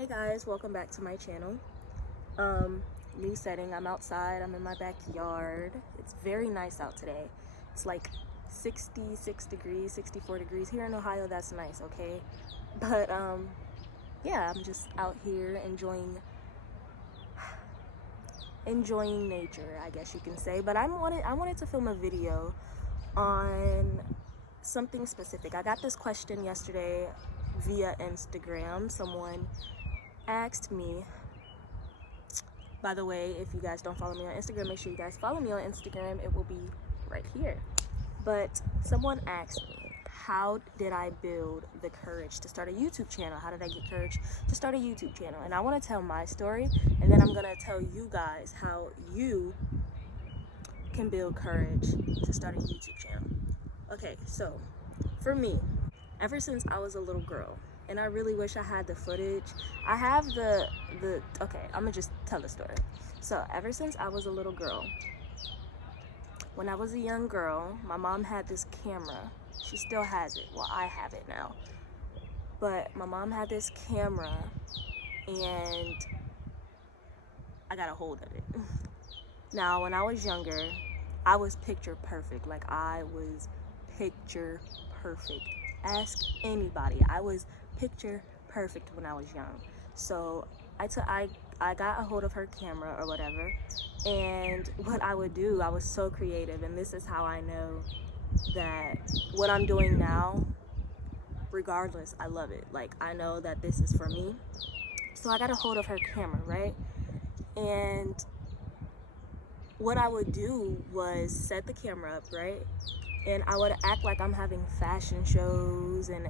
Hey guys, welcome back to my channel. New setting. I'm outside. I'm in my backyard. It's very nice out today. It's like 66 degrees, 64 degrees. Here in Ohio, that's nice, okay? But yeah, I'm just out here enjoying nature, I guess you can say. But I wanted to film a video on something specific. I got this question yesterday via Instagram. Someone asked me, by the way, if you guys don't follow me on Instagram, make sure you guys follow me on Instagram. It will be right here. But someone asked me, how did I build the courage to start a YouTube channel? How did I get courage to start a YouTube channel? And I want to tell my story, and then I'm going to tell you guys how you can build courage to start a YouTube channel. Okay, so for me, ever since I was a little girl, and I really wish I had the footage. I have okay, I'm gonna just tell the story. So ever since I was a little girl, when I was a young girl, my mom had this camera. She still has it. Well, I have it now. But my mom had this camera and I got a hold of it. Now, when I was younger, I was picture perfect. Like, I was picture perfect. Ask anybody. I was picture perfect when I was young. So I got a hold of her camera or whatever, and what I would do, I was so creative, and this is how I know that what I'm doing now, regardless, I love it. Like, I know that this is for me. So I got a hold of her camera, right? And what I would do was set the camera up, right? And I would act like I'm having fashion shows, and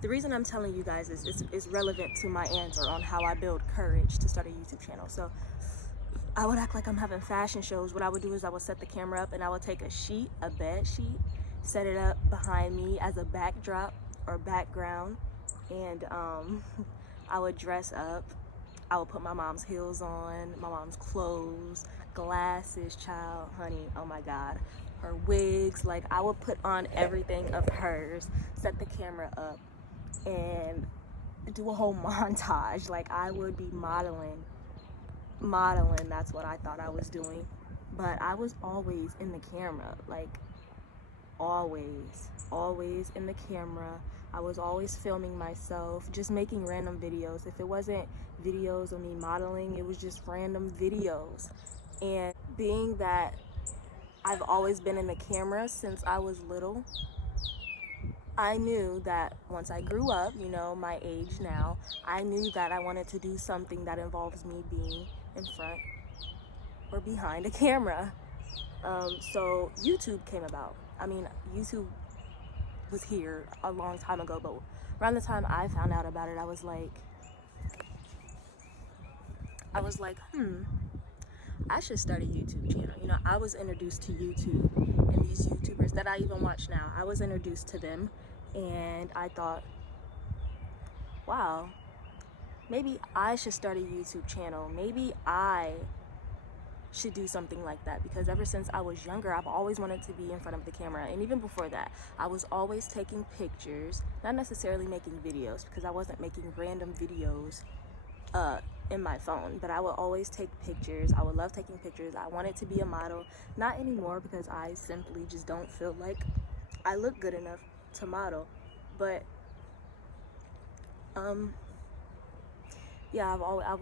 the reason I'm telling you guys is relevant to my answer on how I build courage to start a YouTube channel. So I would act like I'm having fashion shows. What I would do is I would set the camera up and I would take a bed sheet, set it up behind me as a backdrop or background, and I would dress up. I would put my mom's heels on, my mom's clothes, glasses, child, honey, oh my God, her wigs. Like, I would put on everything of hers, set the camera up, and do a whole montage. Like, I would be modeling, that's what I thought I was doing. But I was always in the camera, like, always in the camera. I was always filming myself, just making random videos. If it wasn't videos of me modeling, it was just random videos. And being that I've always been in the camera since I was little, I knew that once I grew up, you know, my age now, I knew that I wanted to do something that involves me being in front or behind a camera. So YouTube came about. I mean, YouTube was here a long time ago, but around the time I found out about it, I was like, I should start a YouTube channel. You know, I was introduced to YouTube, and these YouTubers that I even watch now, I was introduced to them, and I thought, wow, maybe I should start a YouTube channel. Maybe I should do something like that, because ever since I was younger, I've always wanted to be in front of the camera. And even before that, I was always taking pictures, not necessarily making videos, because I wasn't making random videos in my phone, but I would always take pictures. I would love taking pictures. I wanted to be a model. Not anymore, because I simply just don't feel like I look good enough to model. But yeah, I've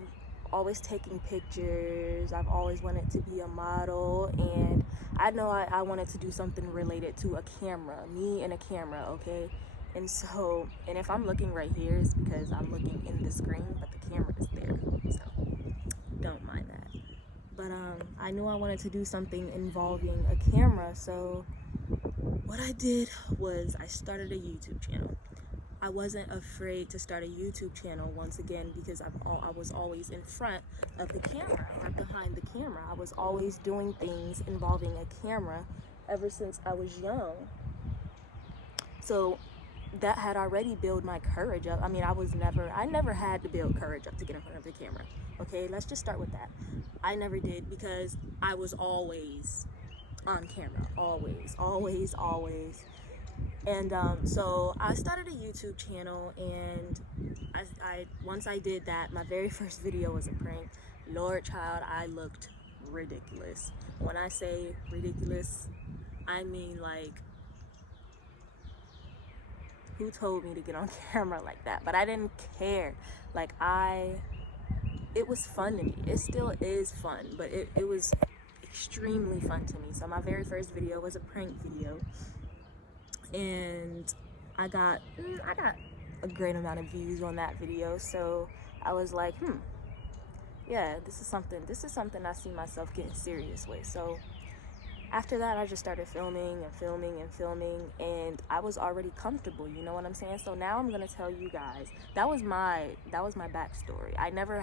always taking pictures. I've always wanted to be a model, and I know I wanted to do something related to a camera, me and a camera, okay? And so, and if I'm looking right here, it's because I'm looking in the screen, but the camera is there, so don't mind that. But I knew I wanted to do something involving a camera, so what I did was I started a YouTube channel. I wasn't afraid to start a YouTube channel, once again, because I was always in front of the camera, not behind the camera. I was always doing things involving a camera ever since I was young. So that had already built my courage up. I mean, I never had to build courage up to get in front of the camera. Okay, let's just start with that. I never did, because I was always on camera, always. And so I started a YouTube channel, and once I did that, my very first video was a prank. Lord child, I looked ridiculous. When I say ridiculous, I mean like, who told me to get on camera like that? But I didn't care. Like, it was fun to me. It still is fun, but it was extremely fun to me. So my very first video was a prank video, and I got a great amount of views on that video. So I was like, yeah, this is something I see myself getting serious with. So after that, I just started filming and filming and filming, and I was already comfortable, you know what I'm saying? So now I'm gonna tell you guys, that was my backstory. I never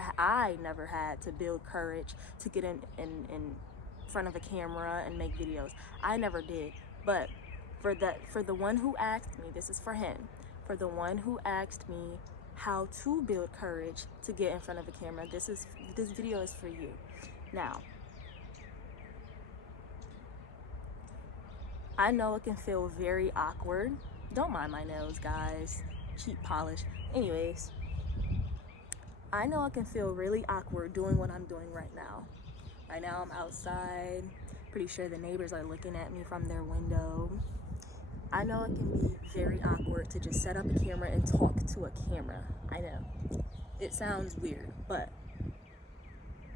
had to build courage to get in front of a camera and make videos. I never did. But for the one who asked me, this is for him. For the one who asked me how to build courage to get in front of a camera, this video is for you. Now, I know it can feel very awkward. Don't mind my nails, guys. Cheap polish. Anyways, I know it can feel really awkward doing what I'm doing right now. Right now I'm outside. Pretty sure the neighbors are looking at me from their window. I know it can be very awkward to just set up a camera and talk to a camera. I know. It sounds weird, but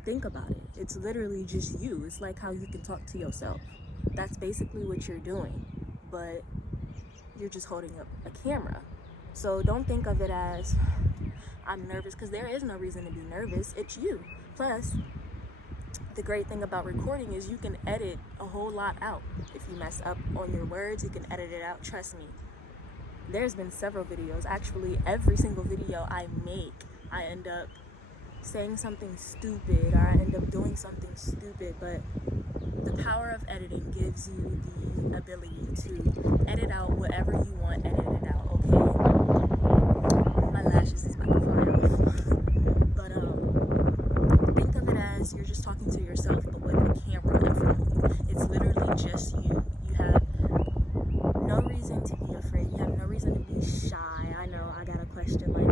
think about it. It's literally just you. It's like how you can talk to yourself. That's basically what you're doing, but you're just holding up a camera. So don't think of it as, I'm nervous, because there is no reason to be nervous. It's you. Plus, the great thing about recording is you can edit a whole lot out. If you mess up on your words, you can edit it out. Trust me. There's been several videos. Actually, every single video I make, I end up saying something stupid, or I end up doing something stupid, but the power of editing gives you the ability to edit out whatever you want, edit it out, okay? My lashes is about to fly off. But think of it as you're just talking to yourself, but with a camera in front of you. It's literally just you. You have no reason to be afraid. You have no reason to be shy. I know I got a question like,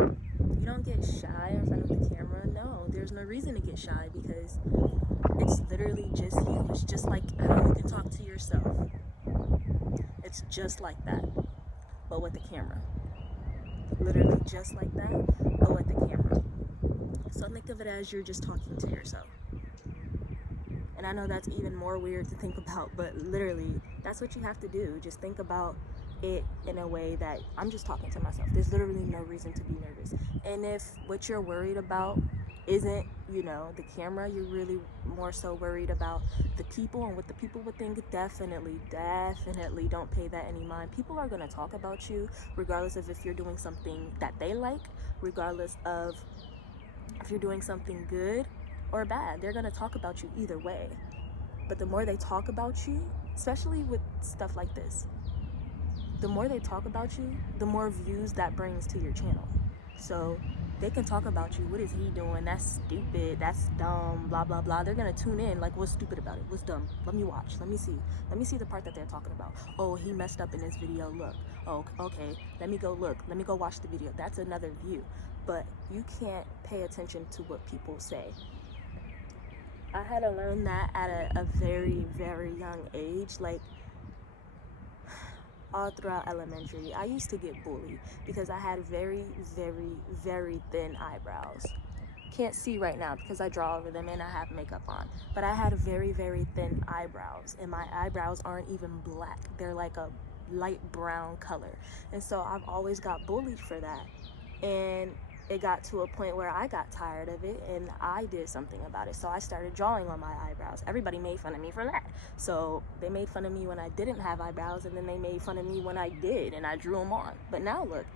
you don't get shy in front of the camera? No, there's no reason to get shy, because it's literally just you. It's just like how you can talk to yourself. It's just like that, but with the camera. Literally just like that, but with the camera. So think of it as you're just talking to yourself. And I know that's even more weird to think about, but literally, that's what you have to do. Just think about it in a way that I'm just talking to myself. There's literally no reason to be nervous. And if what you're worried about isn't, the camera, you're really more so worried about the people and what the people would think, definitely don't pay that any mind. People are going to talk about you regardless of if you're doing something that they like, regardless of if you're doing something good or bad. They're going to talk about you either way. But the more they talk about you, especially with stuff like this, the more they talk about you, the more views that brings to your channel. So they can talk about you. What is he doing? That's stupid. That's dumb. Blah, blah, blah. They're going to tune in. Like, what's stupid about it? What's dumb? Let me watch. Let me see. Let me see the part that they're talking about. Oh, he messed up in this video. Look. Oh, okay. Let me go look. Let me go watch the video. That's another view. But you can't pay attention to what people say. I had to learn that at a very, very young age. Like, all throughout elementary, I used to get bullied because I had very, very, very thin eyebrows. Can't see right now because I draw over them and I have makeup on. But I had very, very thin eyebrows, and my eyebrows aren't even black. They're like a light brown color. And so I've always got bullied for that. And it got to a point where I got tired of it and I did something about it. So I started drawing on my eyebrows. Everybody made fun of me for that. So they made fun of me when I didn't have eyebrows, and then they made fun of me when I did and I drew them on. But now look,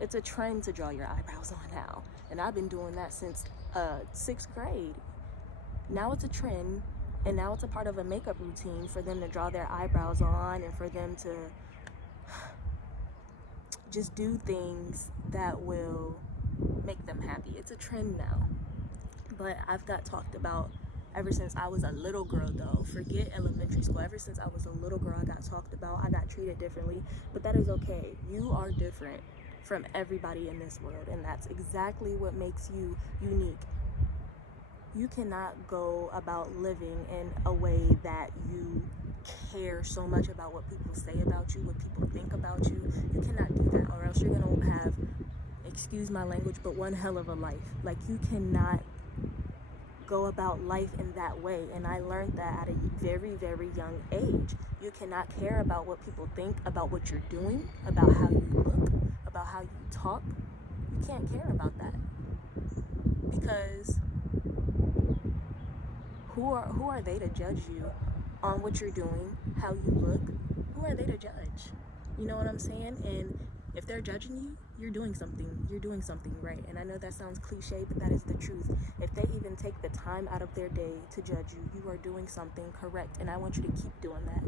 it's a trend to draw your eyebrows on now. And I've been doing that since 6th grade. Now it's a trend, and now it's a part of a makeup routine for them to draw their eyebrows on and for them to just do things that will make them happy. It's a trend now. But I've got talked about ever since I was a little girl, though. Forget elementary school. Ever since I was a little girl, I got talked about. I got treated differently. But that is okay. You are different. from everybody in this world, and that's exactly what makes you unique. You cannot go about living in a way that you care so much about what people say about you, what people think about you. You cannot do that, or else you're gonna have, excuse my language, but one hell of a life. Like, you cannot go about life in that way, and I learned that at a very, very young age. You cannot care about what people think about what you're doing, about how you look, about how you talk. You can't care about that, because who are they to judge you on what you're doing, how you look? Who are they to judge? You know what I'm saying? And if they're judging you, you're doing something right. And I know that sounds cliche, but that is the truth. If they even take the time out of their day to judge you, you are doing something correct. And I want you to keep doing that.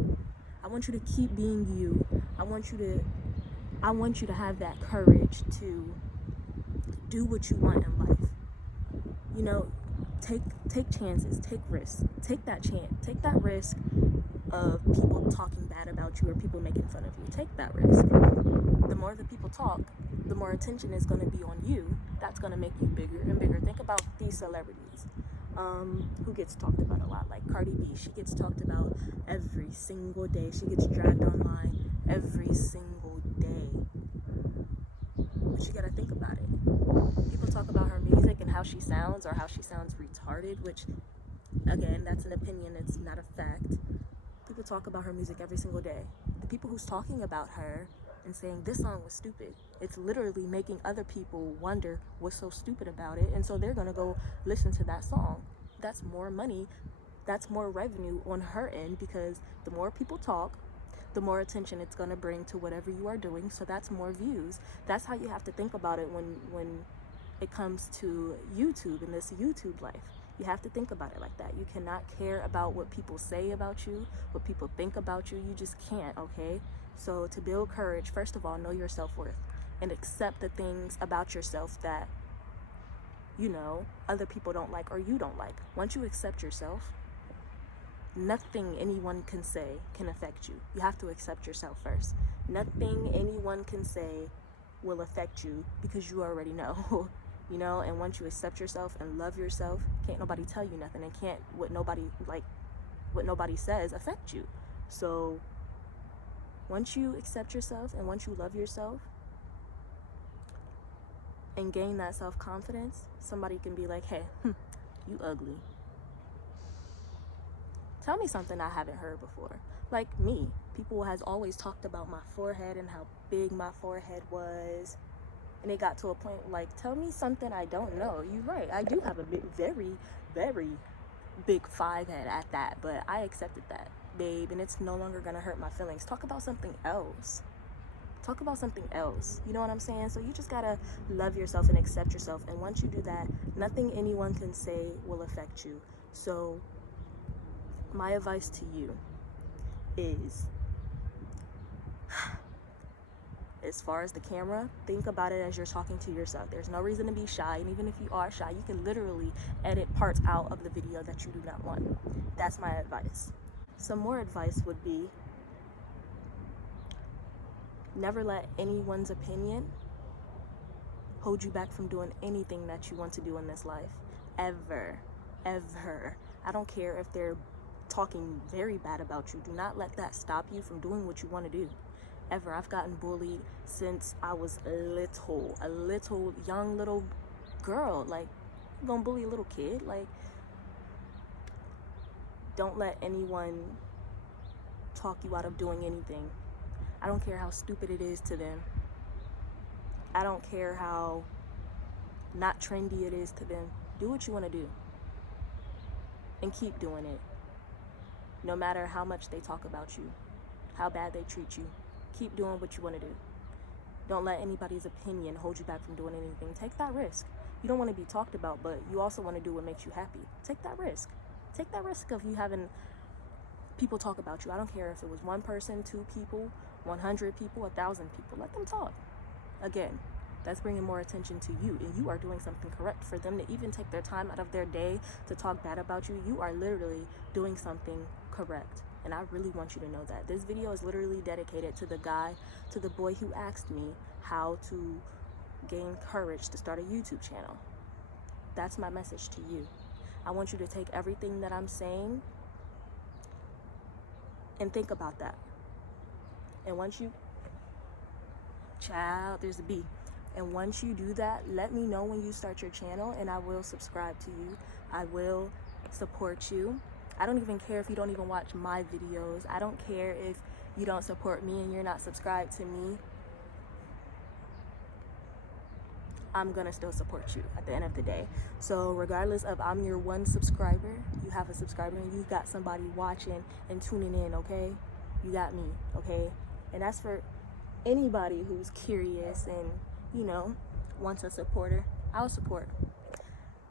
I want you to keep being you. I want you to have that courage to do what you want in life. You know, take chances, take risks, take that risk of people talking bad about you or people making fun of you. Take that risk. The more the people talk, the more attention is going to be on you. That's going to make you bigger and bigger. Think about these celebrities who gets talked about a lot, like Cardi B. She gets talked about every single day. She gets dragged online every single day. But you got to think about it. People talk about her music and how she sounds, or how she sounds retarded, which, again, that's an opinion, it's not a fact. People talk about her music every single day. The people who's talking about her and saying this song was stupid, it's literally making other people wonder what's so stupid about it, and so they're gonna go listen to that song. That's more money, that's more revenue on her end, because the more people talk, the more attention it's gonna bring to whatever you are doing, so that's more views. That's how you have to think about it when it comes to YouTube and this YouTube life. You have to think about it like that. You cannot care about what people say about you, what people think about you. You just can't, okay? So to build courage, first of all, know your self-worth and accept the things about yourself that, you know, other people don't like or you don't like. Once you accept yourself, nothing anyone can say can affect you. You have to accept yourself first. Nothing anyone can say will affect you, because you already know. You know, and once you accept yourself and love yourself, can't nobody tell you nothing, and can't what nobody says affect you. So once you accept yourself and once you love yourself and gain that self-confidence, somebody can be like, hey, you ugly. Tell me something I haven't heard before. Like me, people has always talked about my forehead and how big my forehead was. And it got to a point like, tell me something I don't know. You're right, I do have a very, very big 5 head at that, but I accepted that, babe, and it's no longer gonna hurt my feelings. Talk about something else. Talk about something else. You know what I'm saying? So you just gotta love yourself and accept yourself. And once you do that, nothing anyone can say will affect you. So my advice to you is, as far as the camera, think about it as you're talking to yourself. There's no reason to be shy, and even if you are shy, you can literally edit parts out of the video that you do not want. That's my advice. Some more advice would be, never let anyone's opinion hold you back from doing anything that you want to do in this life. Ever. Ever. I don't care if they're talking very bad about you. Do not let that stop you from doing what you want to do. Ever. I've gotten bullied since I was a little young little girl. Like, you gonna bully a little kid? Like, don't let anyone talk you out of doing anything. I don't care how stupid it is to them. I don't care how not trendy it is to them. Do what you want to do and keep doing it, no matter how much they talk about you, how bad they treat you. Keep doing what you want to do. Don't let anybody's opinion hold you back from doing anything. Take that risk. You don't want to be talked about, but you also want to do what makes you happy. Take that risk. Take that risk of you having people talk about you. I don't care if it was 1 person, 2 people, 100 people, 1,000 people. Let them talk. Again, that's bringing more attention to you, and you are doing something correct. For them to even take their time out of their day to talk bad about you, you are literally doing something correct. And I really want you to know that. This video is literally dedicated to the boy who asked me, how to gain courage to start a YouTube channel. That's my message to you. I want you to take everything that I'm saying and think about that. And once you, child, there's a bee. And once you do that, let me know when you start your channel and I will subscribe to you. I will support you. I don't even care if you don't even watch my videos. I don't care if you don't support me and you're not subscribed to me. I'm gonna still support you at the end of the day. So regardless of I'm your one subscriber, you have a subscriber and you got somebody watching and tuning in, okay? You got me, okay? And that's for anybody who's curious and, you know, wants a supporter. I'll support.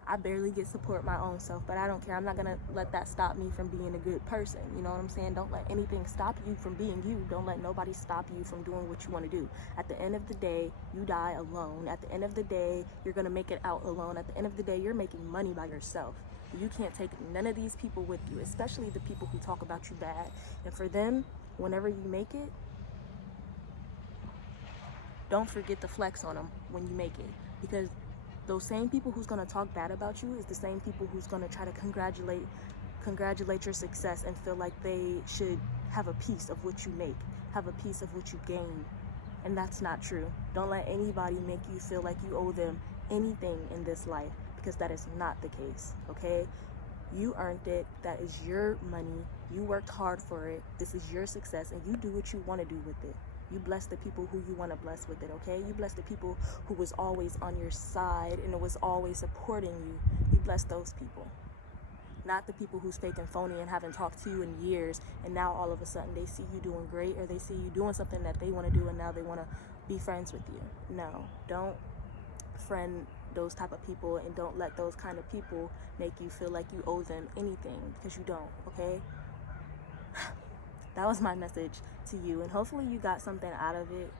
I barely get support my own self, but I don't care. I'm not gonna let that stop me from being a good person. You know what I'm saying? Don't let anything stop you from being you. Don't let nobody stop you from doing what you want to do. At the end of the day, you die alone. At the end of the day, you're gonna make it out alone. At the end of the day, you're making money by yourself. You can't take none of these people with you, especially the people who talk about you bad. And for them, whenever you make it, don't forget to flex on them when you make it, because those same people who's gonna talk bad about you is the same people who's gonna try to congratulate your success and feel like they should have a piece of what you make, have a piece of what you gain. And that's not true. Don't let anybody make you feel like you owe them anything in this life, because that is not the case, okay? You earned it. That is your money. You worked hard for it. This is your success, and you do what you want to do with it. You bless the people who you want to bless with it, okay? You bless the people who was always on your side and was always supporting you. You bless those people. Not the people who's fake and phony and haven't talked to you in years, and now all of a sudden they see you doing great, or they see you doing something that they want to do and now they want to be friends with you. No, don't friend those type of people, and don't let those kind of people make you feel like you owe them anything, because you don't, okay? That was my message to you, and hopefully you got something out of it.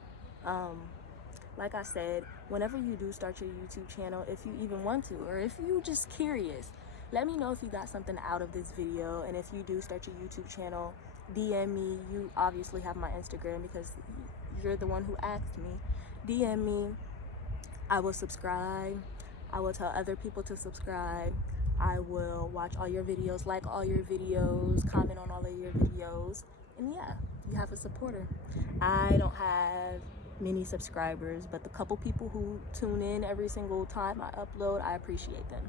Like I said, whenever you do start your YouTube channel, if you even want to, or if you just curious, let me know if you got something out of this video. And if you do start your YouTube channel, DM me. You obviously have my Instagram because you're the one who asked me. DM me. I will subscribe. I will tell other people to subscribe. I will watch all your videos, like all your videos, comment on all of your videos. And yeah, you have a supporter. I don't have many subscribers, but the couple people who tune in every single time I upload, I appreciate them.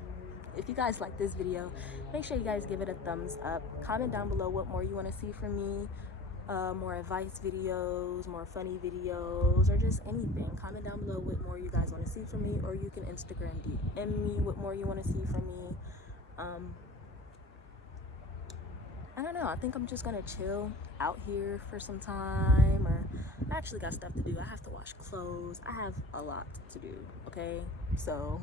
If you guys like this video, make sure you guys give it a thumbs up. Comment down below what more you want to see from me. More advice videos, more funny videos, or just anything. Comment down below what more you guys want to see from me, or you can Instagram DM me what more you want to see from me. I don't know, I think I'm just gonna chill out here for some time, or I actually got stuff to do. I have to wash clothes. I have a lot to do, okay? So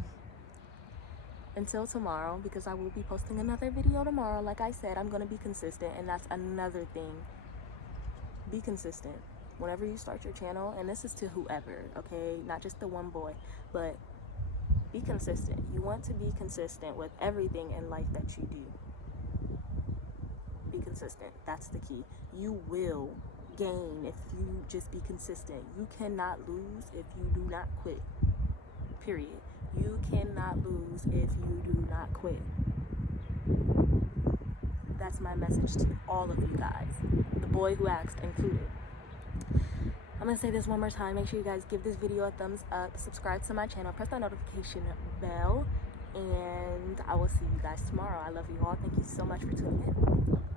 until tomorrow, because I will be posting another video tomorrow. Like I said, I'm gonna be consistent, and that's another thing. Be consistent whenever you start your channel, and this is to whoever, okay? Not just the one boy, but be consistent. You want to be consistent with everything in life that you do. Be consistent. That's the key. You will gain if you just be consistent. You cannot lose if you do not quit. Period. You cannot lose if you do not quit. That's my message to all of you guys. The boy who asked included. I'm gonna say this one more time. Make sure you guys give this video a thumbs up, subscribe to my channel, press that notification bell, and I will see you guys tomorrow. I love you all. Thank you so much for tuning in.